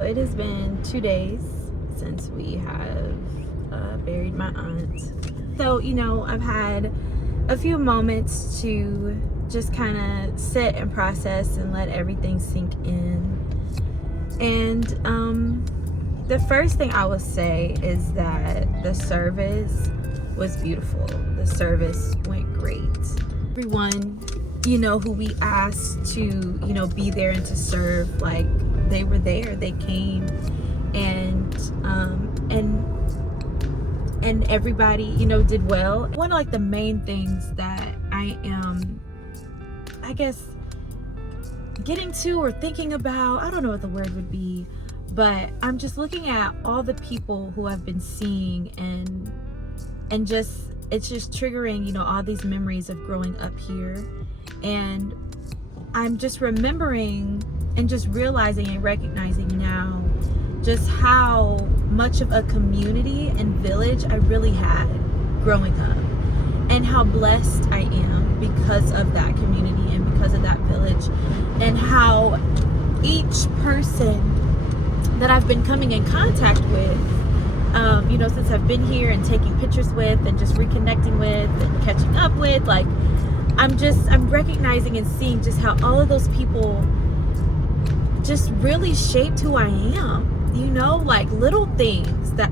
It has been 2 days since we have buried my aunt. So, I've had a few moments to just kind of sit and process and let everything sink in. And the first thing I will say is that the service was beautiful. The service went great. Everyone, who we asked to, be there and to serve, like, they were there. They came, and everybody, did well. One of, like, the main things that I am, I guess, getting to or thinking about, I don't know what the word would be, but I'm just looking at all the people who I've been seeing, and just, it's just triggering, all these memories of growing up here. And I'm just remembering and just realizing and recognizing now just how much of a community and village I really had growing up, and how blessed I am because of that community and because of that village, and how each person that I've been coming in contact with, since I've been here, and taking pictures with, and just reconnecting with, and catching up with, like, I'm recognizing and seeing just how all of those people just really shaped who I am. Like little things that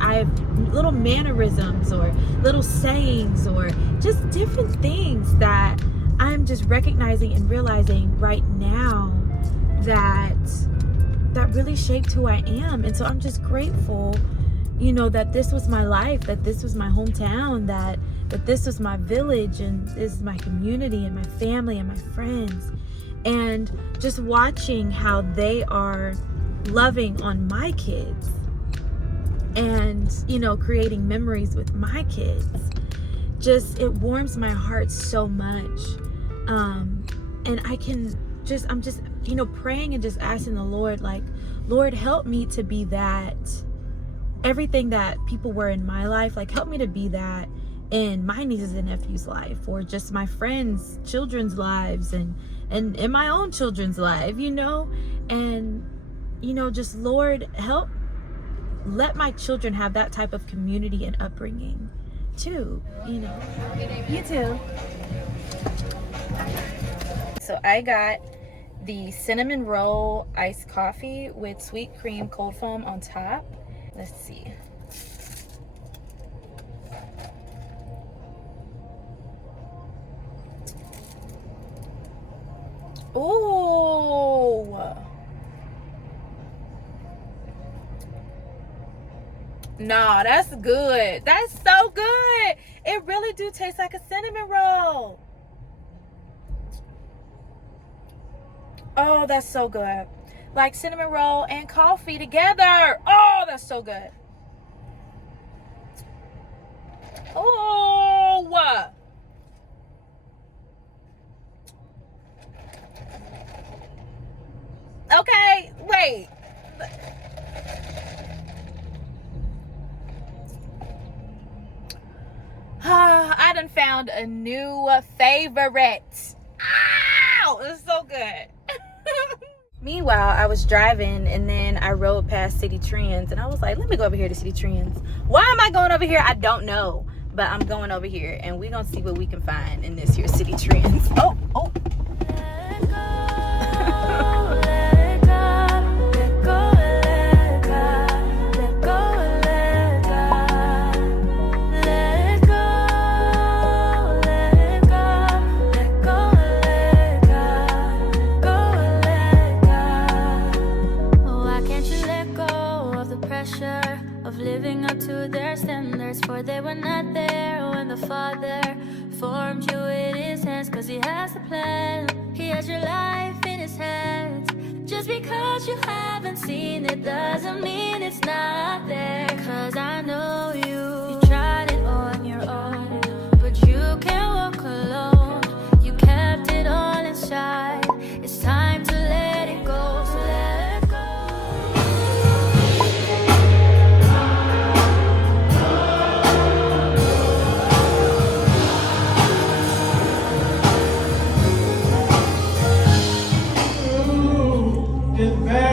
little mannerisms or little sayings or just different things that I'm just recognizing and realizing right now that really shaped who I am. And so I'm just grateful, that this was my life, that this was my hometown, that this was my village, and this is my community and my family and my friends. And just watching how they are loving on my kids, and creating memories with my kids, just, it warms my heart so much. And I'm just praying and just asking the Lord, like, Lord, help me to be that, everything that people were in my life, like, help me to be that in my nieces and nephews' life, or just my friends' children's lives, and in my own children's life, and just, Lord, help let my children have that type of community and upbringing too. You too. So I got the cinnamon roll iced coffee with sweet cream cold foam on top. Let's see. Ooh. No, that's good. That's so good. It really do taste like a cinnamon roll. Oh, that's so good. Like cinnamon roll and coffee together. Oh, that's so good. Oh. Okay, wait. I done found a new favorite. Ow! It's so good. Meanwhile, I was driving, and then I rode past City Trends, and I was like, let me go over here to City Trends. Why am I going over here? I don't know, but I'm going over here, and we're gonna see what we can find in this here City Trends. Oh. Living up to their standards, for they were not there when the Father formed you in his hands. Cause he has a plan, he has your life in his hands. Just because you haven't seen it doesn't mean it's not there. Cause I know you tried it on your own, but you can't walk alone. You kept it all inside. It's time to let it go, so let it go. Get back.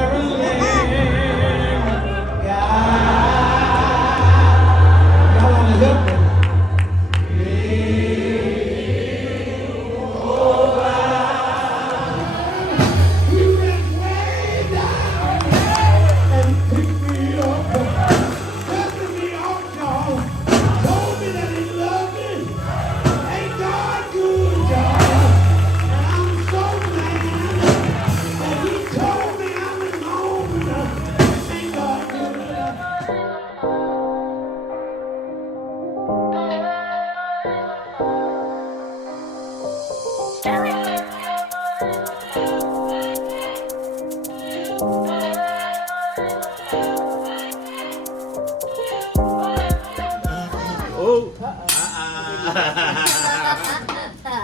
Oh!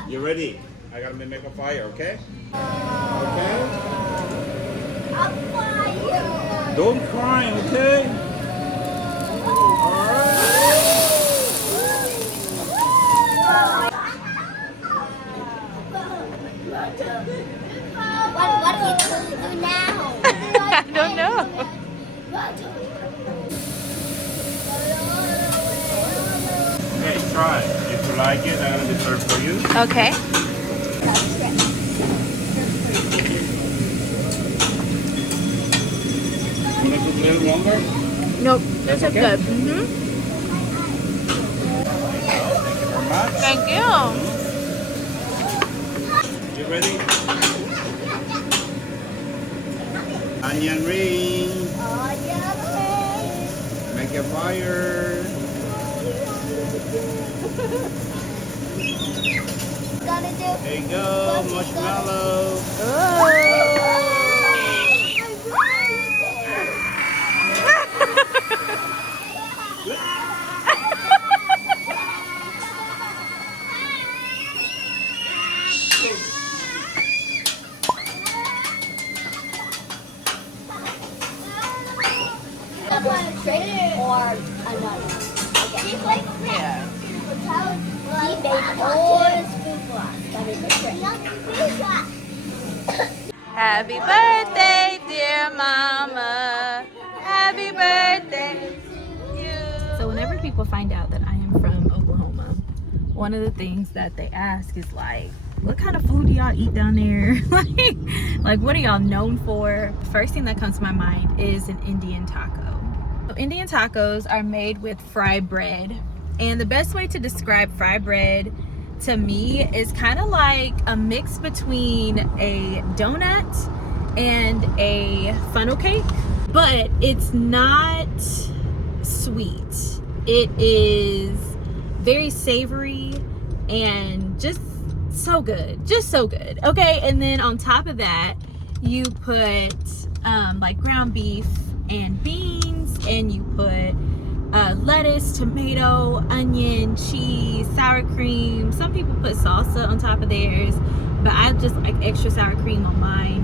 You ready? I gotta make a fire, okay? Okay? Don't cry, okay? What are you going to do now? I don't know. Okay, try. If you like it, I'm gonna serve for you. Okay. Wanna cook a little longer? Nope. That's This is okay? good. Mm-hmm. Thank you very much. Thank you. You ready? Onion ring. Make a fire. There you go, marshmallow. Or another. Yeah. He made all his food for us. That is the trick. Happy birthday, dear mama. Happy birthday to you. So whenever people find out that I am from Oklahoma, one of the things that they ask is like, what kind of food do y'all eat down there? like what are y'all known for? First thing that comes to my mind is an Indian taco. So Indian tacos are made with fried bread. And the best way to describe fried bread to me is kind of like a mix between a donut and a funnel cake, but it's not sweet. It is very savory and just so good, okay? And then on top of that you put like ground beef and beans, and you put lettuce, tomato, onion, cheese, sour cream. Some people put salsa on top of theirs, but I just like extra sour cream on mine.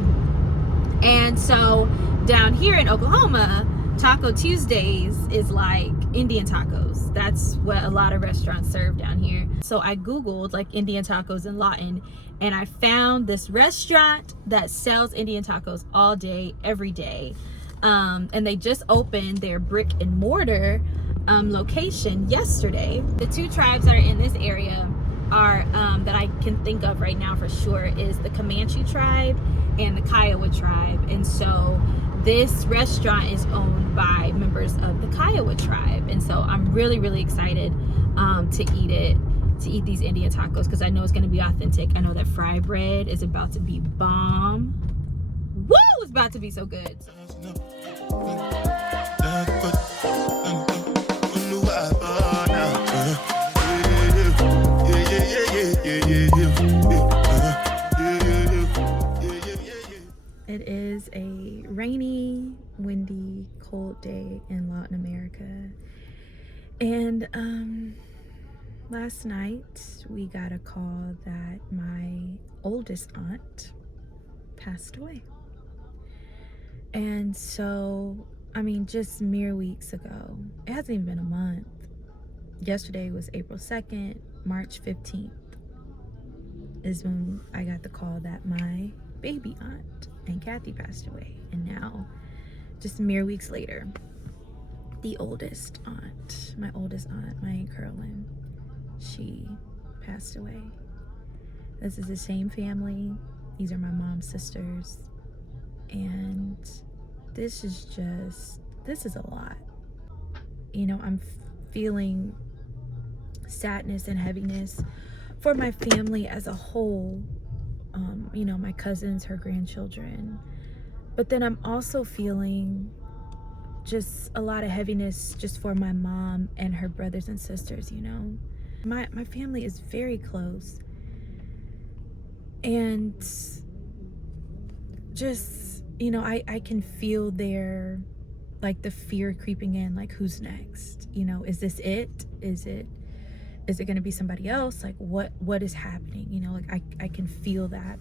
And so down here in Oklahoma, Taco Tuesdays is like Indian tacos. That's what a lot of restaurants serve down here. So I googled like Indian tacos in Lawton, and I found this restaurant that sells Indian tacos all day, every day. And they just opened their brick and mortar location yesterday. The two tribes that are in this area are that I can think of right now for sure is the Comanche tribe and the Kiowa tribe. And so this restaurant is owned by members of the Kiowa tribe, and so I'm really excited to eat these Indian tacos, because I know it's going to be authentic. I know that fried bread is about to be bomb. Woo! It's about to be so good. It is a rainy, windy, cold day in Latin America. And last night we got a call that my oldest aunt passed away. And so, I mean, just mere weeks ago, it hasn't even been a month. Yesterday was April 2nd, March 15th is when I got the call that my baby aunt and Kathy passed away. And now, just mere weeks later, the oldest aunt, my Aunt Carolyn, she passed away. This is the same family. These are my mom's sisters. And this is a lot. You know, I'm feeling sadness and heaviness for my family as a whole. You know, my cousins, her grandchildren. But then I'm also feeling just a lot of heaviness just for my mom and her brothers and sisters, you know. My family is very close. And just you know, I can feel their, like, the fear creeping in, like, who's next? You know, is this it? Is it going to be somebody else? Like, what is happening? You know, like, I can feel that.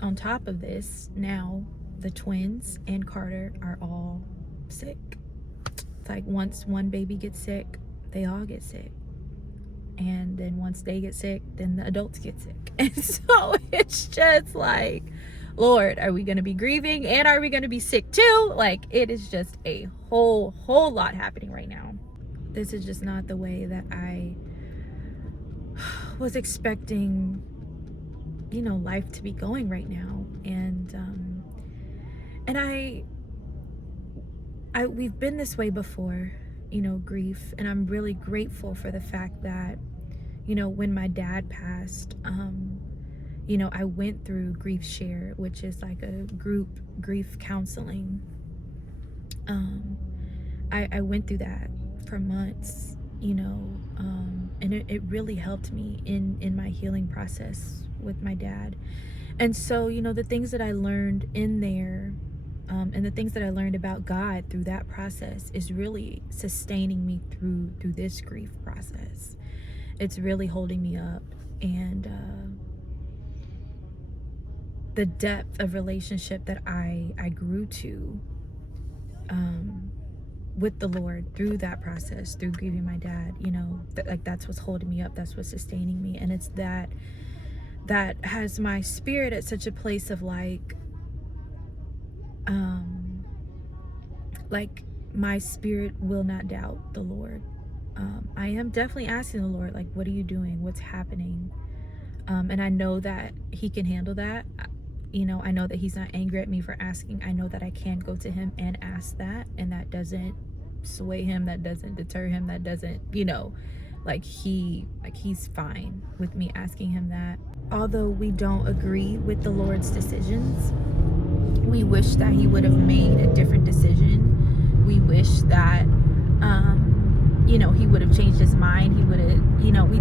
On top of this, now the twins and Carter are all sick. It's like once one baby gets sick, they all get sick. And then once they get sick, then the adults get sick. And so it's just like, Lord, are we going to be grieving and are we going to be sick too? Like, it is just a whole lot happening right now. This is just not the way that I was expecting, you know, life to be going right now. And we've been this way before, you know, grief. And I'm really grateful for the fact that, you know, when my dad passed, you know, I went through Grief Share, which is like a group grief counseling. I went through that for months, you know, and it really helped me in my healing process with my dad. And so, you know, the things that I learned in there, and the things that I learned about God through that process is really sustaining me through this grief process. It's really holding me up. And the depth of relationship that I grew to with the Lord through that process, through grieving my dad, you know, that's what's holding me up. That's what's sustaining me. And it's that has my spirit at such a place of like my spirit will not doubt the Lord. I am definitely asking the Lord, like, what are you doing? What's happening? And I know that he can handle that. You know, I know that he's not angry at me for asking. I know that I can go to him and ask that, and that doesn't sway him, that doesn't deter him, that doesn't, you know, he's fine with me asking him that. Although we don't agree with the Lord's decisions, we wish that he would have made a different decision. We wish that you know, he would have changed his mind. He would have, you know, we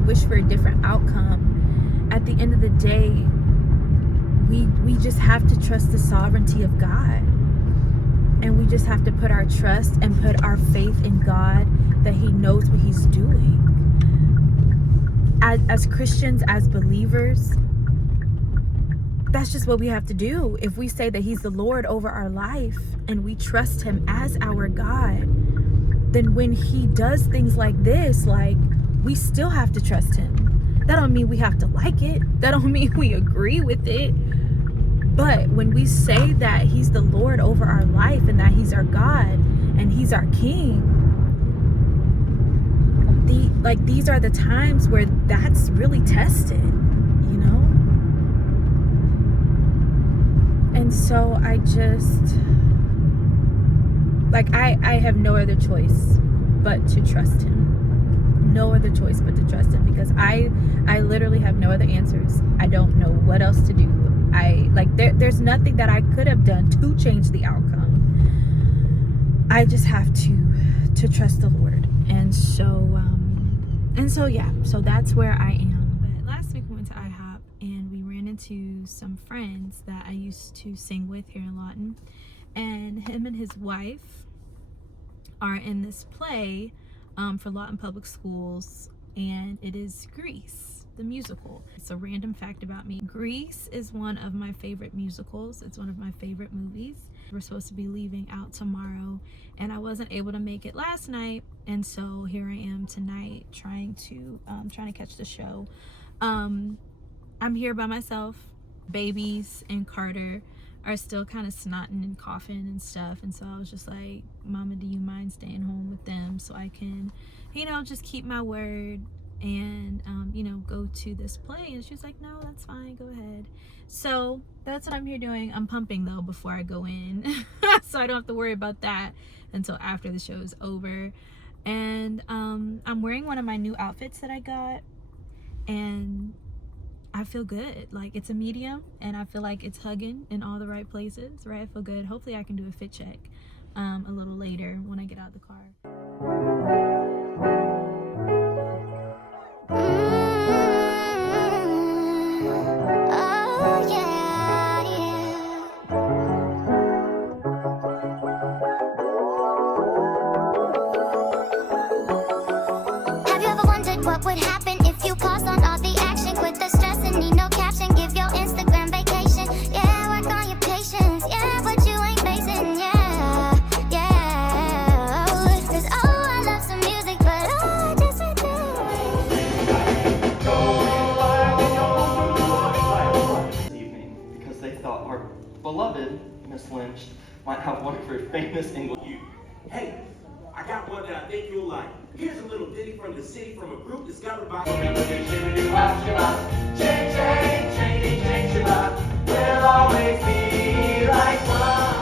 wish for a different outcome. At the end of the day, we just have to trust the sovereignty of God. And we just have to put our trust and put our faith in God, that he knows what he's doing. As Christians, as believers, that's just what we have to do. If we say that he's the Lord over our life and we trust him as our God, then when he does things like this, like, we still have to trust him. That don't mean we have to like it. That don't mean we agree with it. But when we say that he's the Lord over our life and that he's our God and he's our King, these are the times where that's really tested, you know? And so I just, like, I have no other choice but to trust him. No other choice but to trust him, because I literally have no other answers. I don't know what else to do. There's nothing that I could have done to change the outcome. I just have to trust the Lord. And so yeah, so that's where I am. But last week we went to IHOP and we ran into some friends that I used to sing with here in Lawton, and him and his wife are in this play for Lawton Public Schools, and it is Grease, the musical. It's a random fact about me. Grease is one of my favorite musicals. It's one of my favorite movies. We're supposed to be leaving out tomorrow, and I wasn't able to make it last night, and so here I am tonight trying to catch the show. I'm here by myself. Babies and Carter are still kind of snotting and coughing and stuff, and so I was just like, Mama, do you mind staying home with them so I can, you know, just keep my word and you know, go to this play? And she's like, no, that's fine, go ahead. So that's what I'm here doing. I'm pumping though before I go in so I don't have to worry about that until after the show is over. And I'm wearing one of my new outfits that I got, and I feel good. Like, it's a medium and I feel like it's hugging in all the right places, right? I feel good. Hopefully I can do a fit check a little later when I get out of the car. Oh, yeah, yeah. What would happen if you paused on all the action? Quit the stress and need no caption. Give your Instagram vacation. Yeah, work on your patience. Yeah, but you ain't facing. Yeah, yeah. Cause oh, I love some music, but oh, I just went This evening, because they thought our beloved Miss Lynch might have one of her famous English. Hey, I got one that I think you'll like. Here's a little ditty from the city from a group discovered by. We'll always be like one.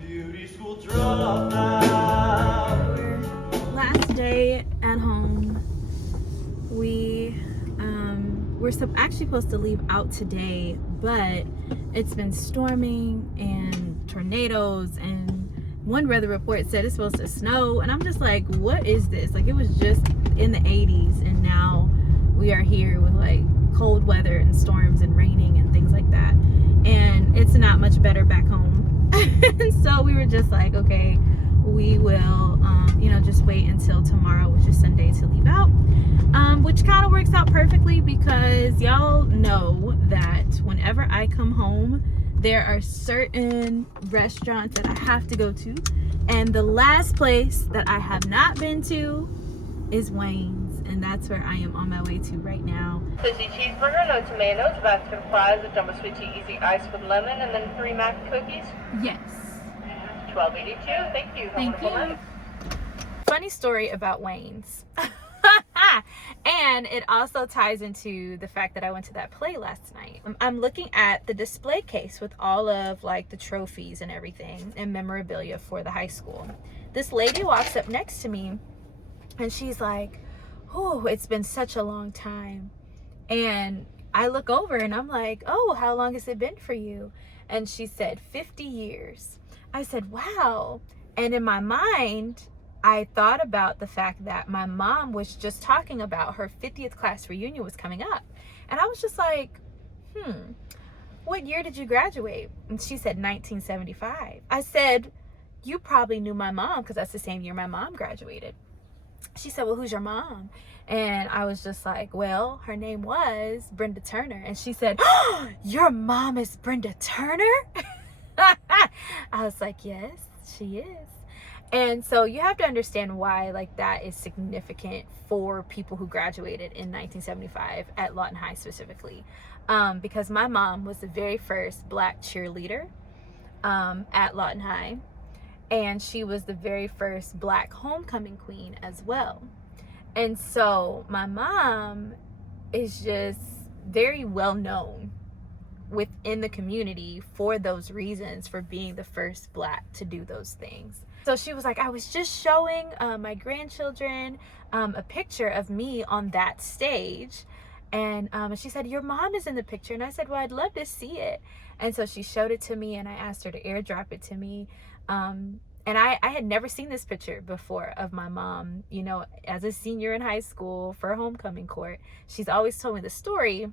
Beauty school dropout. Last day at home. We're actually supposed to leave out today, but it's been storming and tornadoes, and one weather report said it's supposed to snow, and I'm just like, what is this? Like, it was just in the 80s, and now we are here with like cold weather and storms and raining and things like that, and it's not much better back home. And so we were just like, okay, we will just wait until tomorrow, which is Sunday, to leave out, which kind of works out perfectly because y'all know that whenever I come home, there are certain restaurants that I have to go to, and the last place that I have not been to is Wayne's, and that's where I am on my way to right now. Fizzy cheeseburger, no tomato, Tabasco fries, a jumbo sweet tea, easy ice with lemon, and then 3 mac cookies. Yes. $12.82. Thank you. Thank you. Funny story about Wayne's. And it also ties into the fact that I went to that play last night. I'm looking at the display case with all of like the trophies and everything and memorabilia for the high school. This lady walks up next to me and she's like, oh, it's been such a long time. And I look over and I'm like, oh, how long has it been for you? And she said 50 years. I said, wow. And in my mind, I thought about the fact that my mom was just talking about her 50th class reunion was coming up. And I was just like, what year did you graduate? And she said 1975. I said, you probably knew my mom because that's the same year my mom graduated. She said, well, who's your mom? And I was just like, well, her name was Brenda Turner. And she said, oh, your mom is Brenda Turner? I was like, yes, she is. And so you have to understand why like that is significant for people who graduated in 1975 at Lawton High specifically, because my mom was the very first Black cheerleader at Lawton High, and she was the very first Black homecoming queen as well. And so my mom is just very well known within the community for those reasons, for being the first Black to do those things. So she was like, I was just showing my grandchildren a picture of me on that stage. And she said, your mom is in the picture. And I said, well, I'd love to see it. And so she showed it to me and I asked her to airdrop it to me. And I had never seen this picture before of my mom, you know, as a senior in high school for homecoming court. She's always told me the story.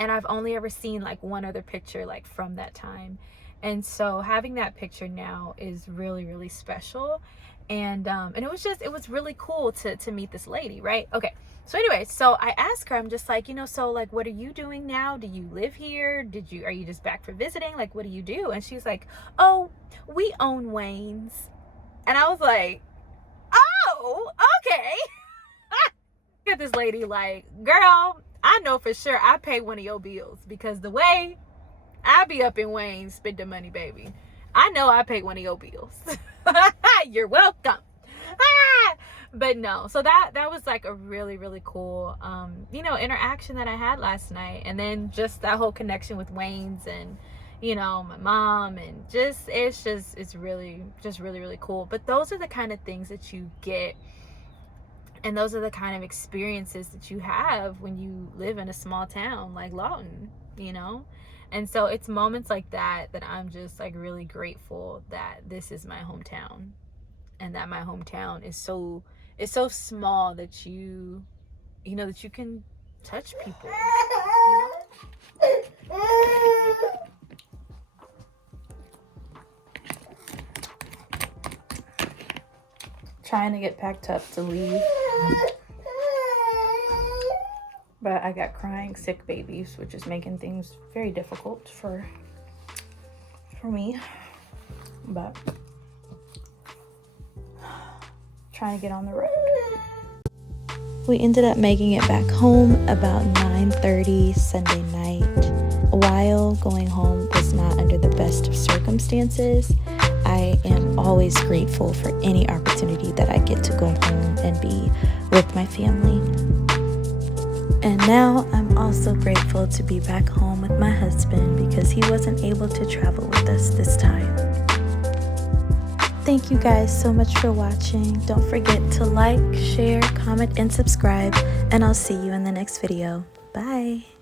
And I've only ever seen like one other picture like from that time. And so having that picture now is really, really special. And it was really cool to meet this lady, right? Okay. So anyway, so I asked her, I'm just like, you know, so like, what are you doing now? Do you live here? Are you just back for visiting? Like, what do you do? And she's like, oh, we own Wayne's. And I was like, oh, okay. Look at this lady like, girl, I know for sure I pay one of your bills, because the way I be up in Wayne spending money, baby, I know I paid one of your bills. You're welcome. But no, so that was like a really, really cool interaction that I had last night. And then just that whole connection with Wayne's and my mom, and it's really really cool. But those are the kind of things that you get, and those are the kind of experiences that you have when you live in a small town like Lawton, And so it's moments like that I'm just like really grateful that this is my hometown, and that my hometown is so small that you can touch people. trying to get packed up to leave. But I got crying sick babies, which is making things very difficult for me. But trying to get on the road. We ended up making it back home about 9:30 Sunday night. While going home was not under the best of circumstances, I am always grateful for any opportunity that I get to go home and be with my family. And now I'm also grateful to be back home with my husband because he wasn't able to travel with us this time. Thank you guys so much for watching. Don't forget to like, share, comment, and subscribe, and I'll see you in the next video. Bye.